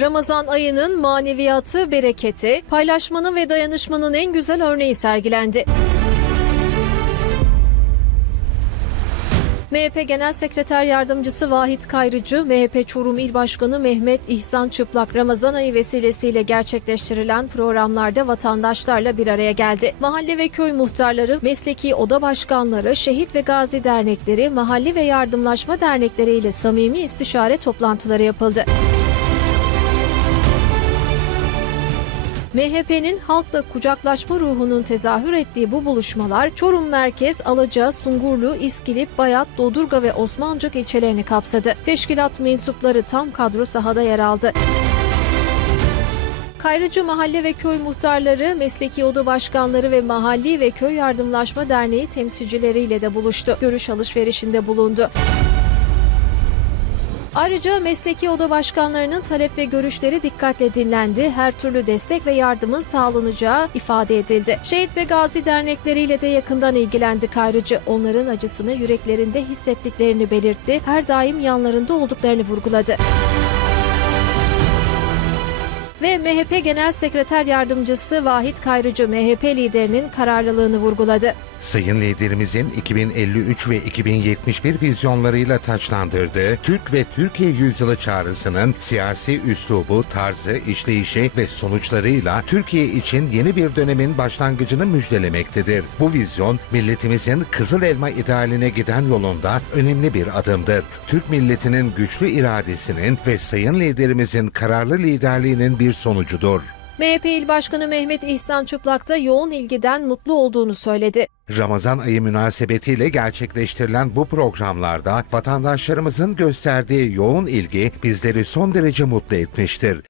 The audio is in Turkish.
Ramazan ayının maneviyatı, bereketi, paylaşmanın ve dayanışmanın en güzel örneği sergilendi. MHP Genel Sekreter Yardımcısı Vahit Kayrıcı, MHP Çorum İl Başkanı Mehmet İhsan Çıplak Ramazan ayı vesilesiyle gerçekleştirilen programlarda vatandaşlarla bir araya geldi. Mahalle ve köy muhtarları, mesleki oda başkanları, şehit ve gazi dernekleri, mahalle ve yardımlaşma dernekleri ile samimi istişare toplantıları yapıldı. MHP'nin halkla kucaklaşma ruhunun tezahür ettiği bu buluşmalar Çorum Merkez, Alaca, Sungurlu, İskilip, Bayat, Dodurga ve Osmancık ilçelerini kapsadı. Teşkilat mensupları tam kadro sahada yer aldı. Kayrıcı Mahalle ve Köy Muhtarları, Mesleki Oda Başkanları ve Mahalli ve Köy Yardımlaşma Derneği temsilcileriyle de buluştu. Görüş alışverişinde bulundu. Ayrıca mesleki oda başkanlarının talep ve görüşleri dikkatle dinlendi. Her türlü destek ve yardımın sağlanacağı ifade edildi. Şehit ve gazi dernekleriyle de yakından ilgilendi Kayrıcı. Onların acısını yüreklerinde hissettiklerini belirtti. Her daim yanlarında olduklarını vurguladı. Ve MHP Genel Sekreter Yardımcısı Vahit Kayrıcı MHP liderinin kararlılığını vurguladı. Sayın liderimizin 2053 ve 2071 vizyonlarıyla taçlandırdığı Türk ve Türkiye Yüzyılı çağrısının siyasi üslubu, tarzı, işleyişi ve sonuçlarıyla Türkiye için yeni bir dönemin başlangıcını müjdelemektedir. Bu vizyon milletimizin Kızıl Elma idealine giden yolunda önemli bir adımdır. Türk milletinin güçlü iradesinin ve sayın liderimizin kararlı liderliğinin bir sonucudur. MHP İl Başkanı Mehmet İhsan Çıplak da yoğun ilgiden mutlu olduğunu söyledi. Ramazan ayı münasebetiyle gerçekleştirilen bu programlarda vatandaşlarımızın gösterdiği yoğun ilgi bizleri son derece mutlu etmiştir.